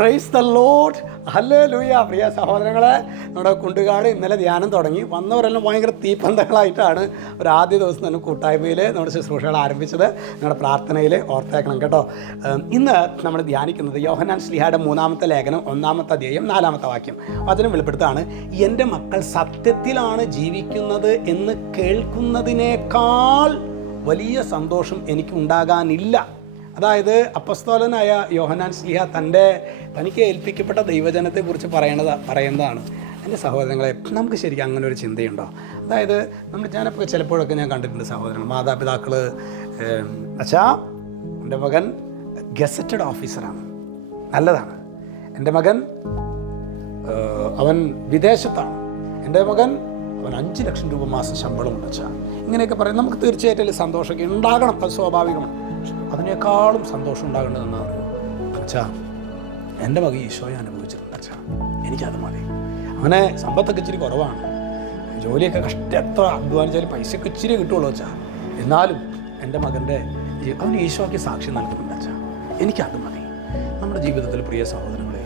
Price the lord, hallelujah. പ്രിയ സഹോദരങ്ങളെ, നമ്മുടെ കുണ്ടുകാട് ഇന്നലെ ധ്യാനം തുടങ്ങി. വന്നവരെല്ലാം ഭയങ്കര തീപ്പന്തങ്ങളായിട്ടാണ് ഒരു ആദ്യ ദിവസം തന്നെ കൂട്ടായ്മയിൽ നമ്മുടെ ശുശ്രൂഷകൾ ആരംഭിച്ചത്. നിങ്ങളുടെ പ്രാർത്ഥനയിൽ ഓർത്തേക്കണം കേട്ടോ. ഇന്ന് നമ്മൾ ധ്യാനിക്കുന്നത് യോഹന്നാൻ ശ്ലീഹായുടെ 3-ാമത്തെ ലേഖനം 1-ാമത്തെ അധ്യായം 4-ാമത്തെ വാക്യം. വചനം വെളിപ്പെടുത്താണ്: എൻ്റെ മക്കൾ സത്യത്തിലാണ് ജീവിക്കുന്നത് എന്ന് കേൾക്കുന്നതിനേക്കാൾ വലിയ സന്തോഷം എനിക്ക് ഉണ്ടാകാനില്ല. അതായത് അപ്പസ്തോലനായ യോഹന്നാൻ ശ്ലീഹ തനിക്ക് ഏൽപ്പിക്കപ്പെട്ട ദൈവജനത്തെക്കുറിച്ച് പറയുന്നതാണ്. എൻ്റെ സഹോദരങ്ങളെ, നമുക്ക് ശരിക്കും അങ്ങനെ ഒരു ചിന്തയുണ്ടോ? അതായത് ഞാനപ്പോൾ ചിലപ്പോഴൊക്കെ ഞാൻ കണ്ടിട്ടുണ്ട് സഹോദരങ്ങൾ, മാതാപിതാക്കൾ അച്ഛാ എൻ്റെ മകൻ ഗസറ്റഡ് ഓഫീസറാണ്, നല്ലതാണ്. എൻ്റെ മകൻ അവൻ വിദേശത്താണ്, എൻ്റെ മകൻ അവൻ 5 ലക്ഷം രൂപ മാസം ശമ്പളമുണ്ട് അച്ഛാ. ഇങ്ങനെയൊക്കെ പറയും. നമുക്ക് തീർച്ചയായിട്ടും സന്തോഷമൊക്കെ ഉണ്ടാകണം, അത് സ്വാഭാവികമാണ്. അതിനേക്കാളും സന്തോഷം ഉണ്ടാകേണ്ടതെന്ന് പറഞ്ഞു അച്ഛാ, എൻ്റെ മകൻ ഈശോയെ അനുഭവിച്ചിട്ടുണ്ട് അച്ഛാ, എനിക്കത് മതി. അവനെ സമ്പത്തൊക്കെ ഇച്ചിരി കുറവാണ്, ജോലിയൊക്കെ എത്ര അധ്വാനിച്ചാലും പൈസയൊക്കെ ഇച്ചിരി കിട്ടുള്ളൂ അച്ഛാ, എന്നാലും എൻ്റെ മകൻ്റെ അവൻ ഈശോയ്ക്ക് സാക്ഷ്യം നൽകുന്നുണ്ട് അച്ഛാ, എനിക്കത് മതി. നമ്മുടെ ജീവിതത്തിൽ പ്രിയ സഹോദരങ്ങളെ,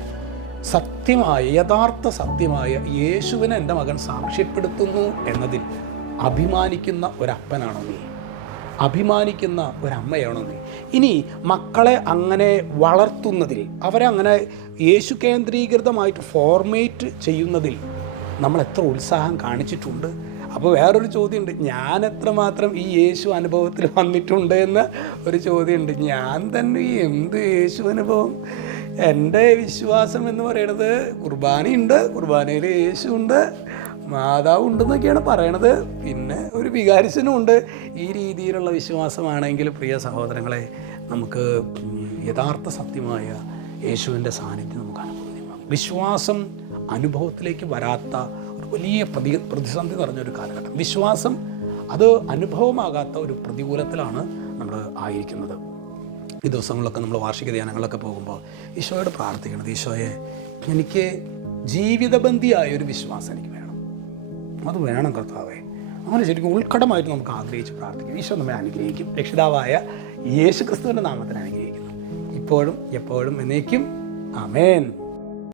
സത്യമായ യഥാർത്ഥ സത്യമായ യേശുവിനെ എൻ്റെ മകൻ സാക്ഷ്യപ്പെടുത്തുന്നു എന്നതിൽ അഭിമാനിക്കുന്ന ഒരപ്പനാണോ നീ? അഭിമാനിക്കുന്ന ഒരമ്മയാണോ നീ? ഇനി മക്കളെ അങ്ങനെ വളർത്തുന്നതിൽ, അവരെ അങ്ങനെ യേശു കേന്ദ്രീകൃതമായിട്ട് ഫോർമേറ്റ് ചെയ്യുന്നതിൽ നമ്മൾ എത്ര ഉത്സാഹം കാണിച്ചിട്ടുണ്ട്? അപ്പോൾ വേറൊരു ചോദ്യമുണ്ട്, ഞാൻ എത്രമാത്രം ഈ യേശു അനുഭവത്തിൽ വന്നിട്ടുണ്ട് എന്ന് ഒരു ചോദ്യമുണ്ട്. ഞാൻ തന്നെ എന്ത് യേശു അനുഭവം? എൻ്റെ വിശ്വാസം എന്ന് പറയുന്നത് കുർബാനയുണ്ട്, കുർബാനയിൽ യേശു ഉണ്ട്, മാതാവ് ഉണ്ടെന്നൊക്കെയാണ് പറയണത്, പിന്നെ ഒരു വികാരിച്ചനും ഉണ്ട്. ഈ രീതിയിലുള്ള വിശ്വാസമാണെങ്കിൽ പ്രിയ സഹോദരങ്ങളെ, നമുക്ക് യഥാർത്ഥ സത്യമായ യേശുവിൻ്റെ സാന്നിധ്യം നമുക്ക് അനുഭവം. വിശ്വാസം അനുഭവത്തിലേക്ക് വരാത്ത ഒരു വലിയ പ്രതിസന്ധി നിറഞ്ഞൊരു കാലഘട്ടം. വിശ്വാസം അത് അനുഭവമാകാത്ത ഒരു പ്രതികൂലത്തിലാണ് നമ്മൾ ആയിരിക്കുന്നത്. ഈ ദിവസങ്ങളിലൊക്കെ നമ്മൾ വാർഷിക ധ്യാനങ്ങളൊക്കെ പോകുമ്പോൾ ഈശോയോട് പ്രാർത്ഥിക്കണത്, ഈശോയെ എനിക്ക് ജീവിതബന്ധിയായൊരു വിശ്വാസം എനിക്ക് വേണം, അത് വേണം കർത്താവേ. അങ്ങനെ ശരിക്കും ഉൾക്കടമായിട്ട് നമുക്ക് ആഗ്രഹിച്ച് പ്രാർത്ഥിക്കാം. ഈശോ നമ്മെ അനുഗ്രഹിക്കും. രക്ഷിതാവായ യേശു ക്രിസ്തുവിൻ്റെ നാമത്തിൽ അനുഗ്രഹിക്കുന്നു, ഇപ്പോഴും എപ്പോഴും എന്നേക്കും. ആമേൻ.